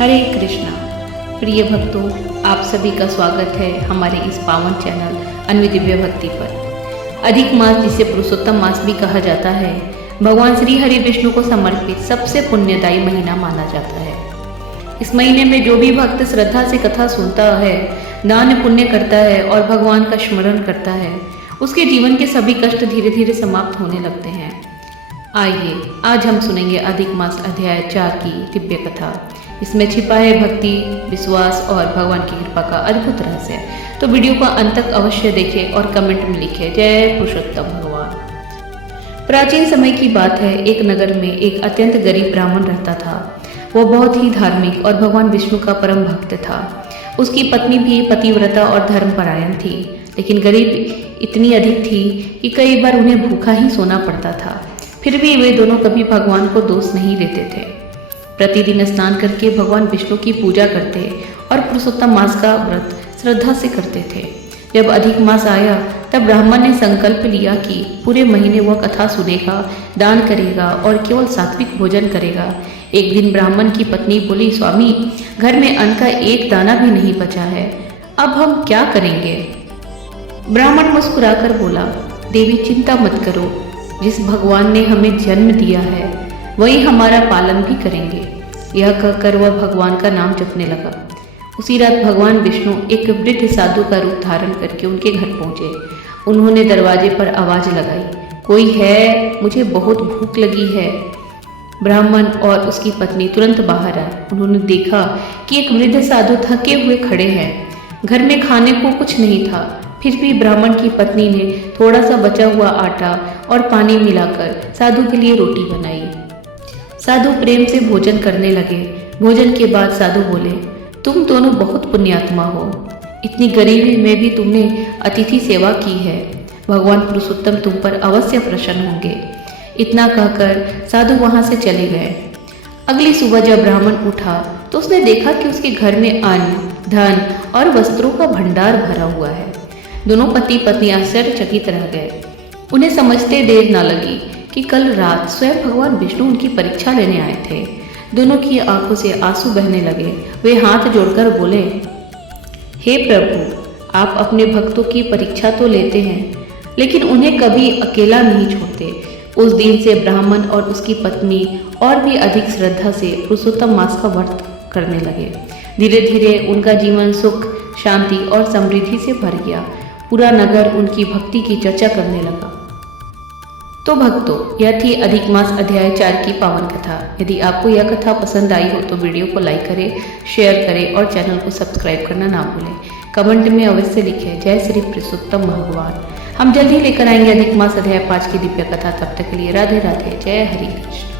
हरे कृष्णा। प्रिय भक्तों, आप सभी का स्वागत है हमारे इस पावन चैनल अन्वी दिव्य भक्ति पर। अधिक मास, जिसे पुरुषोत्तम मास भी कहा जाता है, भगवान श्री हरि विष्णु को समर्पित सबसे पुण्यदायी महीना माना जाता है। इस महीने में जो भी भक्त श्रद्धा से कथा सुनता है, दान पुण्य करता है और भगवान का स्मरण करता है, उसके जीवन के सभी कष्ट धीरे धीरे समाप्त होने लगते हैं। आइए आज हम सुनेंगे अधिक मास अध्याय 4 की दिव्य कथा। इसमें छिपा है भक्ति, विश्वास और भगवान की कृपा का अद्भुत रहस्य। तो वीडियो को अंत तक अवश्य देखें और कमेंट में लिखें जय पुरुषोत्तम भगवान। प्राचीन समय की बात है। एक नगर में एक अत्यंत गरीब ब्राह्मण रहता था। वो बहुत ही धार्मिक और भगवान विष्णु का परम भक्त था। उसकी पत्नी भी पतिव्रता और धर्मपरायण थी, लेकिन गरीब इतनी अधिक थी कि कई बार उन्हें भूखा ही सोना पड़ता था। फिर भी वे दोनों कभी भगवान को दोष नहीं देते थे। प्रतिदिन स्नान करके भगवान विष्णु की पूजा करते और पुरुषोत्तम मास का व्रत श्रद्धा से करते थे। जब अधिक मास आया तब ब्राह्मण ने संकल्प लिया कि पूरे महीने वह कथा सुनेगा, दान करेगा और केवल सात्विक भोजन करेगा। एक दिन ब्राह्मण की पत्नी बोली, स्वामी, घर में अन्न का एक दाना भी नहीं बचा है, अब हम क्या करेंगे? ब्राह्मण मुस्कुराकर बोला, देवी चिंता मत करो, जिस भगवान ने हमें जन्म दिया है वही हमारा पालन भी करेंगे। यह कहकर वह भगवान का नाम जपने लगा। उसी रात भगवान विष्णु एक वृद्ध साधु का रूप धारण करके उनके घर पहुंचे। उन्होंने दरवाजे पर आवाज लगाई, कोई है, मुझे बहुत भूख लगी है। ब्राह्मण और उसकी पत्नी तुरंत बाहर आए। उन्होंने देखा कि एक वृद्ध साधु थके हुए खड़े हैं। घर में खाने को कुछ नहीं था। फिर भी ब्राह्मण की पत्नी ने थोड़ा सा बचा हुआ आटा और पानी मिलाकर साधु के लिए रोटी बनाई। साधु प्रेम से भोजन करने लगे। भोजन के बाद साधु बोले, तुम दोनों बहुत पुण्यात्मा हो। इतनी गरीबी में भी तुमने अतिथि सेवा की है। भगवान पुरुषोत्तम तुम पर अवश्य प्रसन्न होंगे। इतना कहकर साधु वहां से चले गए। अगली सुबह जब ब्राह्मण उठा तो उसने देखा कि उसके घर में अन्न, धन और वस्त्रों का भंडार भरा हुआ है। दोनों पति पत्नी आश्चर्यचकित रह गए। उन्हें समझते देर न लगी कि कल रात स्वयं भगवान विष्णु उनकी परीक्षा लेने आए थे। दोनों की आंखों से आंसू बहने लगे। वे हाथ जोड़कर बोले, हे प्रभु, आप अपने भक्तों की परीक्षा तो लेते हैं, लेकिन उन्हें कभी अकेला नहीं छोड़ते। उस दिन से ब्राह्मण और उसकी पत्नी और भी अधिक श्रद्धा से पुरुषोत्तम मास का व्रत करने लगे। धीरे धीरे उनका जीवन सुख, शांति और समृद्धि से भर गया। पूरा नगर उनकी भक्ति की चर्चा करने लगा। तो भक्तों, यह थी अधिक मास अध्याय 4 की पावन कथा। यदि आपको यह कथा पसंद आई हो तो वीडियो को लाइक करें, शेयर करें और चैनल को सब्सक्राइब करना ना भूलें। कमेंट में अवश्य लिखें जय श्री पुरुषोत्तम भगवान। हम जल्द ही लेकर आएंगे अधिक मास अध्याय 5 की दिव्य कथा। तब तक के लिए राधे राधे, जय हरि कृष्ण।